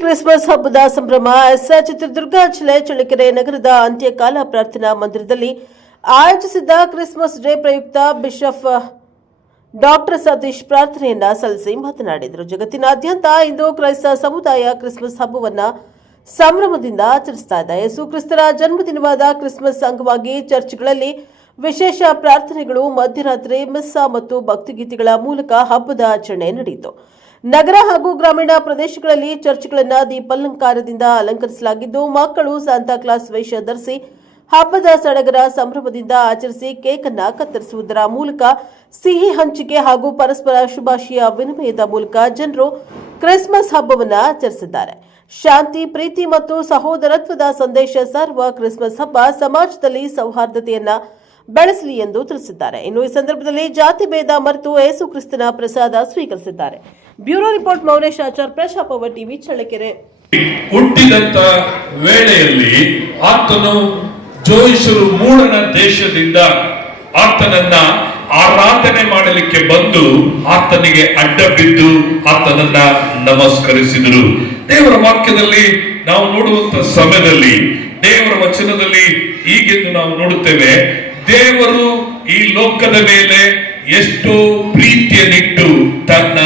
Christmas ಹಬ್ಬದ ಸಂಭ್ರಮ S Chitradurga ಜಿಲ್ಲೆ ಚಳ್ಳಕೆರೆ ನಗರದ ಅಂತ್ಯಕಾಲ ಪ್ರಾರ್ಥನಾ ಮಂದಿರದಲ್ಲಿ ಆಯೋಜಿಸಿದ್ದ ಕ್ರಿಸ್ಮಸ್ ಡೇ ಪ್ರಯುಕ್ತ ಬಿಷಪ್ ಡಾಕ್ಟರ್ ಸತೀಶ್ ಪ್ರಾರ್ಥನೆಯನ್ನ ಸಲ್ಲಿಸಿ ಮಾತನಾಡಿದರು. ಜಗತ್ತಿನಾದ್ಯಂತ ಇಂದು ಕ್ರೈಸ್ತ ಸಮುದಾಯ ಕ್ರಿಸ್ಮಸ್ ಹಬ್ಬವನ್ನ ಸಂಭ್ರಮದಿಂದ ಆಚರಿಸ್ತಾ ಇದೆ. ಯೇಸು ಕ್ರಿಸ್ತರ ಜನ್ಮದಿನವಾದ ಕ್ರಿಸ್ಮಸ್ ಅಂಗವಾಗಿ ಚರ್ಚ್ಗಳಲ್ಲಿ ವಿಶೇಷ ಪ್ರಾರ್ಥನೆಗಳು ಮಧ್ಯರಾತ್ರಿ ಮಿಸ್ಸಾ ಮತ್ತು ಭಕ್ತಿಗೀತೆಗಳ ಮೂಲಕ ಹಬ್ಬದ ಆಚರಣೆ ನಡೆಯಿತು. ನಗರ ಹಾಗೂ ಗ್ರಾಮೀಣ ಪ್ರದೇಶಗಳಲ್ಲಿ ಚರ್ಚ್ಗಳನ್ನು ದೀಪಾಲಂಕಾರದಿಂದ ಅಲಂಕರಿಸಲಾಗಿದ್ದು, ಮಕ್ಕಳು ಸಾಂತಾಕ್ಲಾಸ್ ವೇಷ ಧರಿಸಿ ಹಬ್ಬದ ಸಡಗರ ಸಂಭ್ರಮದಿಂದ ಆಚರಿಸಿ ಕೇಕ್ ಅನ್ನ ಕತ್ತರಿಸುವುದರ ಮೂಲಕ ಸಿಹಿ ಹಂಚಿಕೆ ಹಾಗೂ ಪರಸ್ಪರ ಶುಭಾಶಯ ವಿನಿಮಯದ ಮೂಲಕ ಜನರು ಕ್ರಿಸ್ಮಸ್ ಹಬ್ಬವನ್ನು ಆಚರಿಸಿದ್ದಾರೆ. ಶಾಂತಿ, ಪ್ರೀತಿ ಮತ್ತು ಸಹೋದರತ್ವದ ಸಂದೇಶ ಸಾರುವ ಕ್ರಿಸ್ಮಸ್ ಹಬ್ಬ ಸಮಾಜದಲ್ಲಿ ಸೌಹಾರ್ದತೆಯನ್ನ ಬೆಳೆಸಲಿ ಎಂದು ತಿಳಿಸಿದ್ದಾರೆ. ಇನ್ನು ಈ ಸಂದರ್ಭದಲ್ಲಿ ಜಾತಿ ಭೇದ ಮರೆತು ಯೇಸು ಕ್ರಿಸ್ತನ ಪ್ರಸಾದ ಸ್ವೀಕರಿಸಿದ್ದಾರೆ. Bureau report Mounesh Achar our TV Challakere. ಹುಟ್ಟಿದಂತ ವೇಳೆಯಲ್ಲಿ ಆತನು ಜೋಯಿಸರು ಮೂಡನ ದೇಶದಿಂದ ಆತನನ್ನ ಆರಾಧನೆ ಮಾಡಲಿಕ್ಕೆ ಬಂದು ಆತನಿಗೆ ಅಡ್ಡ ಬಿದ್ದು ಆತನನ್ನ ನಮಸ್ಕರಿಸಿದರು. ದೇವರ ವಾಕ್ಯದಲ್ಲಿ ನಾವು ನೋಡುವಂತ ಸಮಯದಲ್ಲಿ, ದೇವರ ವಚನದಲ್ಲಿ ಹೀಗೆಂದು ನಾವು ನೋಡುತ್ತೇವೆ, ದೇವರು ಈ ಲೋಕದ ಮೇಲೆ ಎಷ್ಟು ಪ್ರೀತಿಯನ್ನಿಟ್ಟು ತನ್ನ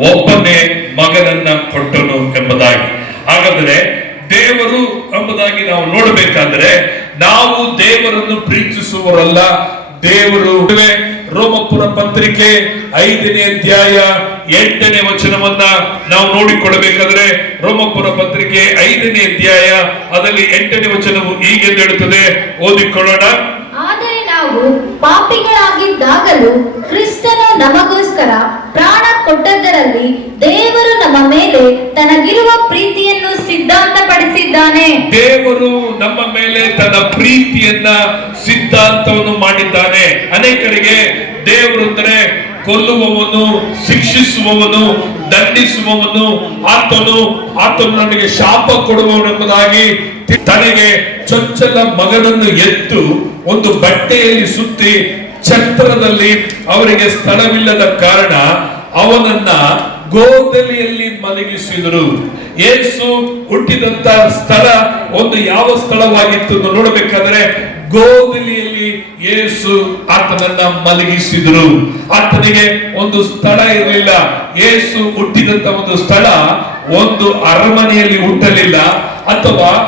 ಒಬ್ಬನೇ ಮಗನನ್ನ ಕೊಟ್ಟನು ಎಂಬುದಾಗಿ. ಹಾಗಾದರೆ ದೇವರು ಎಂಬುದಾಗಿ ನಾವು ನೋಡಬೇಕಾದ್ರೆ ನಾವು ದೇವರನ್ನು ಪ್ರೀತಿಸುವವರಲ್ಲ. ದೇವರು ರೋಮಪುರ ಪತ್ರಿಕೆ ಐದನೇ ಅಧ್ಯಾಯ ಎಂಟನೇ ವಚನವನ್ನ ನಾವು ನೋಡಿಕೊಳ್ಳಬೇಕಾದ್ರೆ ರೋಮಪುರ ಪತ್ರಿಕೆ ಐದನೇ ಅಧ್ಯಾಯ ಅದರಲ್ಲಿ ಎಂಟನೇ ವಚನವು ಹೀಗೆ ಹೇಳುತ್ತದೆ, ಓದಿಕೊಳ್ಳೋಣ. ಆದರೆ ನಾವು ಪಾಪಿಗಳಾಗಿದ್ದಾಗಲೂ ಕ್ರಿಸ್ತನು ನಮಗೋಸ್ಕರ ಕೊಟ್ಟದ್ದರಲ್ಲಿ ದೇವರು ನಮ್ಮ ಮೇಲೆ ತನಗಿರುವ ಪ್ರೀತಿಯನ್ನು ಸಿದ್ಧಾಂತಪಡಿಸಿದ್ದಾನೆ. ದೇವರು ನಮ್ಮ ಮೇಲೆ ತನ್ನ ಪ್ರೀತಿಯನ್ನ ಸಿದ್ಧಾಂತವನ್ನು ಮಾಡಿದ್ದಾನೆ. ಅನೇಕರಿಗೆ ದೇವರು ಅಂದರೆ ಕೊಲ್ಲುವವನು, ಶಿಕ್ಷಿಸುವವನು, ದಂಡಿಸುವವನು, ಆತನು ಆತನು ನನಗೆ ಶಾಪ ಕೊಡುವವನೆಂಬುದಾಗಿ ತನಗೆ ಚೊಚ್ಚಲ ಮಗನನ್ನು ಎತ್ತು ಒಂದು ಬಟ್ಟೆಯಲ್ಲಿ ಸುತ್ತಿ ಛತ್ರದಲ್ಲಿ ಅವರಿಗೆ ಸ್ಥಳವಿಲ್ಲದ ಕಾರಣ ಅವನನ್ನ ಗೋದಲಿಯಲ್ಲಿ ಮಲಗಿಸಿದರು. ಯೇಸು ಹುಟ್ಟಿದಂತ ಸ್ಥಳ ಒಂದು ಯಾವ ಸ್ಥಳವಾಗಿತ್ತು ನೋಡಬೇಕಾದ್ರೆ ಗೋದಲಿಯಲ್ಲಿ ಯೇಸು ಆತನನ್ನ ಮಲಗಿಸಿದರು. ಆತನಿಗೆ ಒಂದು ಸ್ಥಳ ಇರಲಿಲ್ಲ. ಯೇಸು ಹುಟ್ಟಿದಂತ ಒಂದು ಸ್ಥಳ ಒಂದು ಅರಮನೆಯಲ್ಲಿ ಹುಟ್ಟಲಿಲ್ಲ. ಅಥವಾ